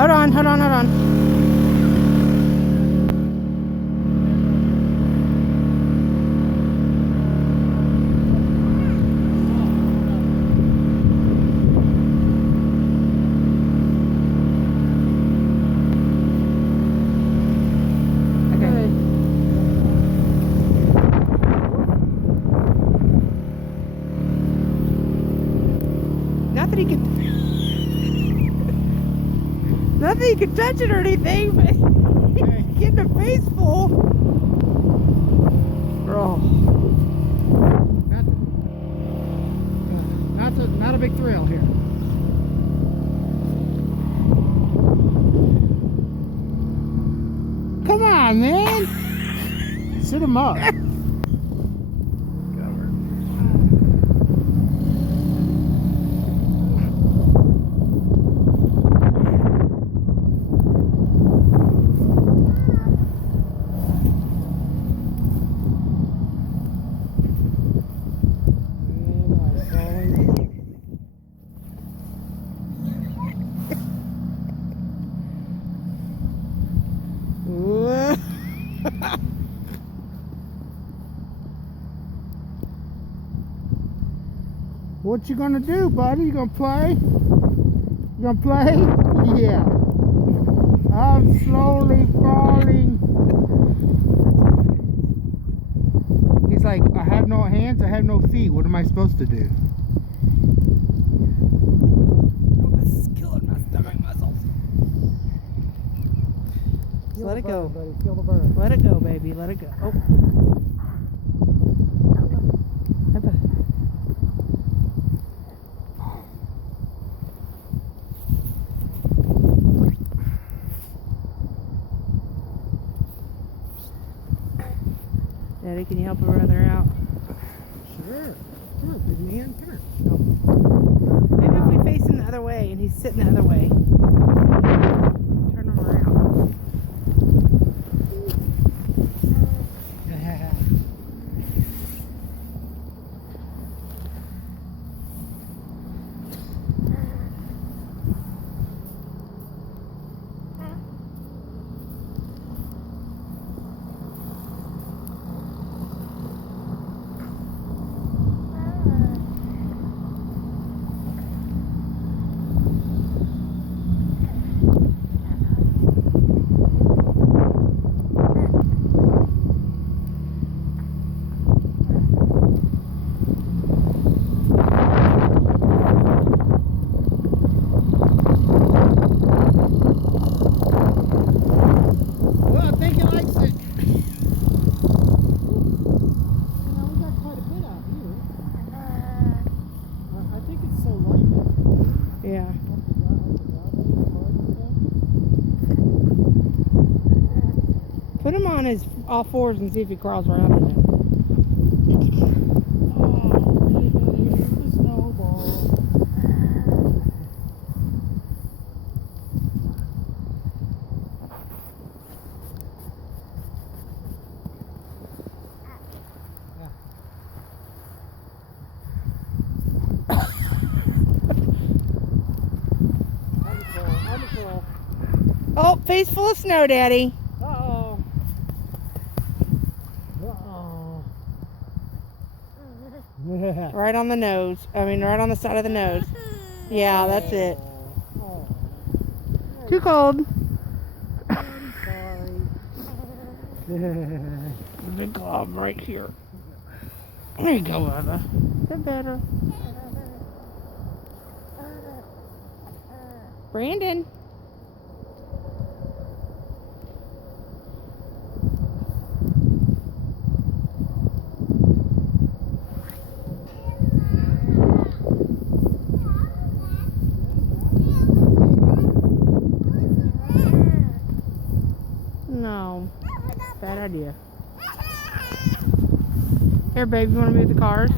Hold on, hold on, hold on. Not that he could, not that he could touch it or anything, but getting a face full. Oh. Not a big thrill here. Come on, man. Sit him up. What you gonna do, buddy? You gonna play? You gonna play? Yeah. I'm slowly falling. He's like, I have no hands, I have no feet. What am I supposed to do? Oh, this is killing my stomach muscles. Let it go. Buddy. Kill the bird. Let it go, baby. Let it go. Oh. Daddy, can you help a brother out? Sure. Come on, big man. Come here. Maybe if we face him the other way and he's sitting the other way. Turn him around. Yeah. Put him on his all fours and see if he crawls around in it. Oh, face full of snow, Daddy. Uh-oh. Uh-oh. Yeah. Right on the nose. I mean, right on the side of the nose. Yeah, that's it. Oh. Too cold. I'm sorry. Big glob right here. There you go, Eva. Is that better? Brandon. No. Bad idea. Here, babe, you want to move the cars?